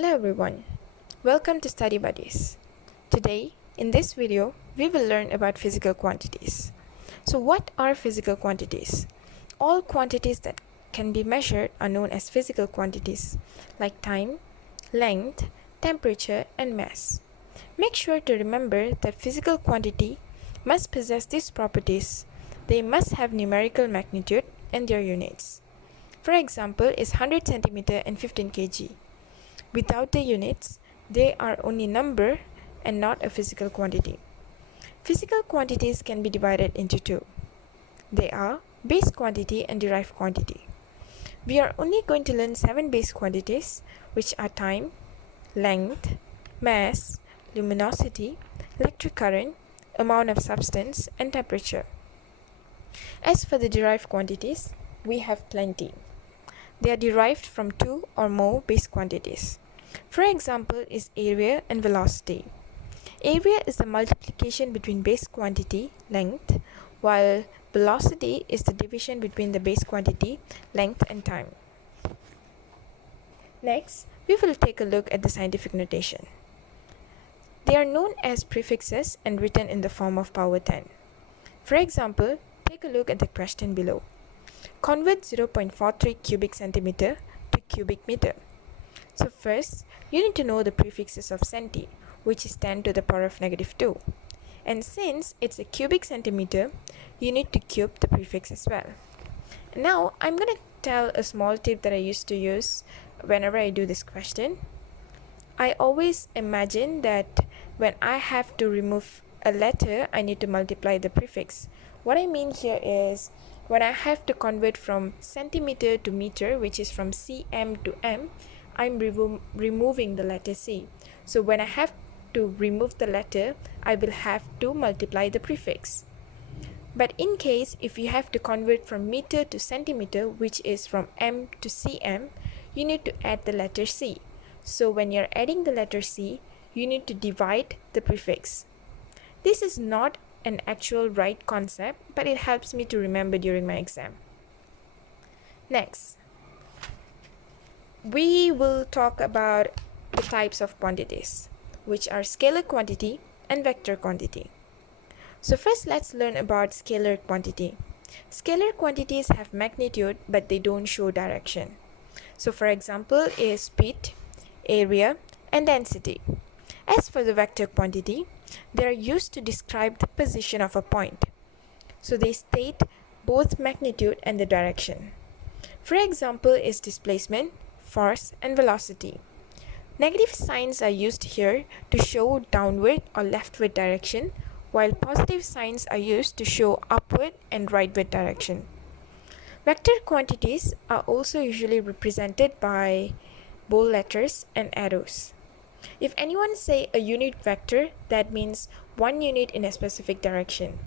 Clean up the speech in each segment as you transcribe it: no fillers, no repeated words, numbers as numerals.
Hello everyone, welcome to Study Buddies. Today, in this video, we will learn about physical quantities. So what are physical quantities? All quantities that can be measured are known as physical quantities, like time, length, temperature, and mass. Make sure to remember that physical quantity must possess these properties. They must have numerical magnitude and their units. For example, is 100 cm and 15 kg. Without the units, they are only number and not a physical quantity. Physical quantities can be divided into two. They are base quantity and derived quantity. We are only going to learn 7 base quantities, which are time, length, mass, luminosity, electric current, amount of substance, and temperature. As for the derived quantities, we have plenty. They are derived from 2 or more base quantities. For example, is area and velocity. Area is the multiplication between base quantity, length, while velocity is the division between the base quantity, length, and time. Next, we will take a look at the scientific notation. They are known as prefixes and written in the form of power 10. For example, take a look at the question below. Convert 0.43 cubic centimeter to cubic meter. So first, you need to know the prefixes of centi, which is 10 to the power of negative 2. And since it's a cubic centimeter, you need to cube the prefix as well. And now, I'm going to tell a small tip that I used to use whenever I do this question. I always imagine that when I have to remove a letter, I need to multiply the prefix. What I mean here is, when I have to convert from centimeter to meter, which is from cm to m, I'm removing the letter c. So when I have to remove the letter, I will have to multiply the prefix. But in case if you have to convert from meter to centimeter, which is from m to cm, you need to add the letter c. So when you're adding the letter c, you need to divide the prefix. This is not an actual right concept, but it helps me to remember during my exam. Next, we will talk about the types of quantities, which are scalar quantity and vector quantity. So first, let's learn about scalar quantity. Scalar quantities have magnitude, but they don't show direction. So for example, is speed, area, and density. As for the vector quantity, they are used to describe the position of a point. So they state both magnitude and the direction. For example, is displacement, force, and velocity. Negative signs are used here to show downward or leftward direction, while positive signs are used to show upward and rightward direction. Vector quantities are also usually represented by bold letters and arrows. If anyone say a unit vector, that means one unit in a specific direction.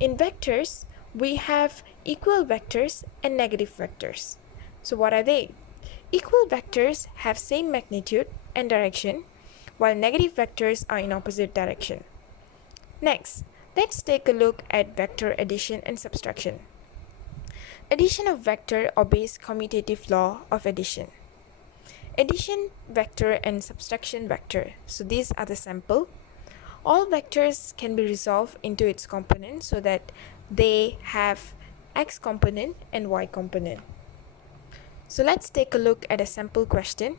In vectors, we have equal vectors and negative vectors. So what are they? Equal vectors have same magnitude and direction, while negative vectors are in opposite direction. Next, let's take a look at vector addition and subtraction. Addition of vector obeys commutative law of addition. Addition vector and subtraction vector. So these are the sample. All vectors can be resolved into its components so that they have x component and y component. So let's take a look at a sample question.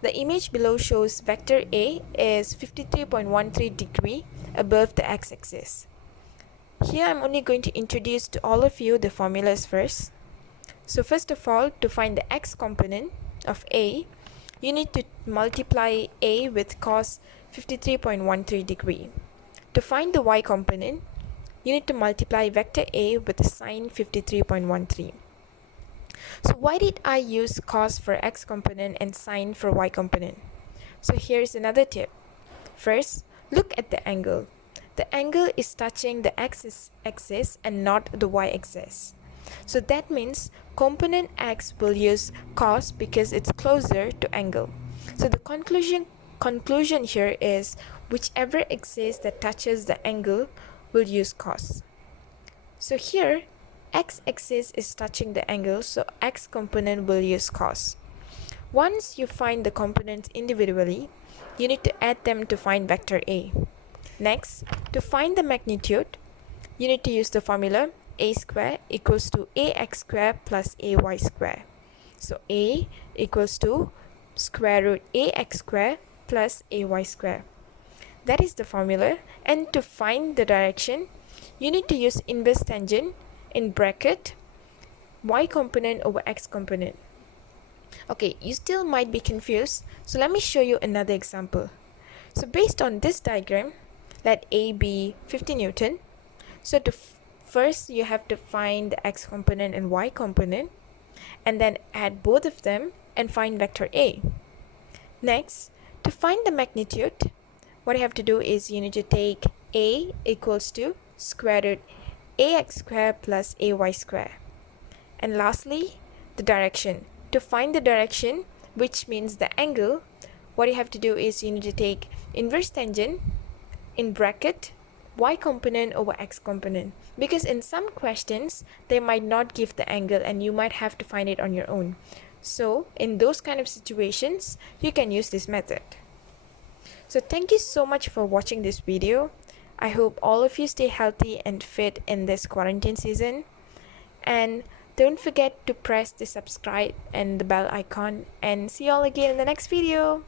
The image below shows vector A is 53.13 degree above the x-axis. Here I'm only going to introduce to all of you the formulas first. So first of all, to find the x component of A, you need to multiply A with cos 53.13 degree. To find the y component, you need to multiply vector A with sine 53.13. So why did I use cos for x component and sine for y component? So here's another tip. First, look at the angle. The angle is touching the x-axis and not the y-axis. So that means component x will use cos because it's closer to angle. So the conclusion here is whichever axis that touches the angle will use cos. So here x-axis is touching the angle, so x component will use cos. Once you find the components individually, you need to add them to find vector A. Next, to find the magnitude, you need to use the formula a square equals to ax square plus ay square. So a equals to square root ax square plus ay square. That is the formula. And to find the direction, you need to use inverse tangent in bracket y component over x component. Okay, you still might be confused, so let me show you another example. So based on this diagram, let A be 50 Newton. So first you have to find the x component and y component, and then add both of them and find vector A. Next, to find the magnitude, what you have to do is you need to take A equals to square root ax square plus ay square. And lastly, the direction. To find the direction, which means the angle, what you have to do is you need to take inverse tangent in bracket y component over x component, because in some questions they might not give the angle and you might have to find it on your own. So in those kind of situations, you can use this method. So thank you so much for watching this video. I hope all of you stay healthy and fit in this quarantine season. And don't forget to press the subscribe and the bell icon, and see you all again in the next video.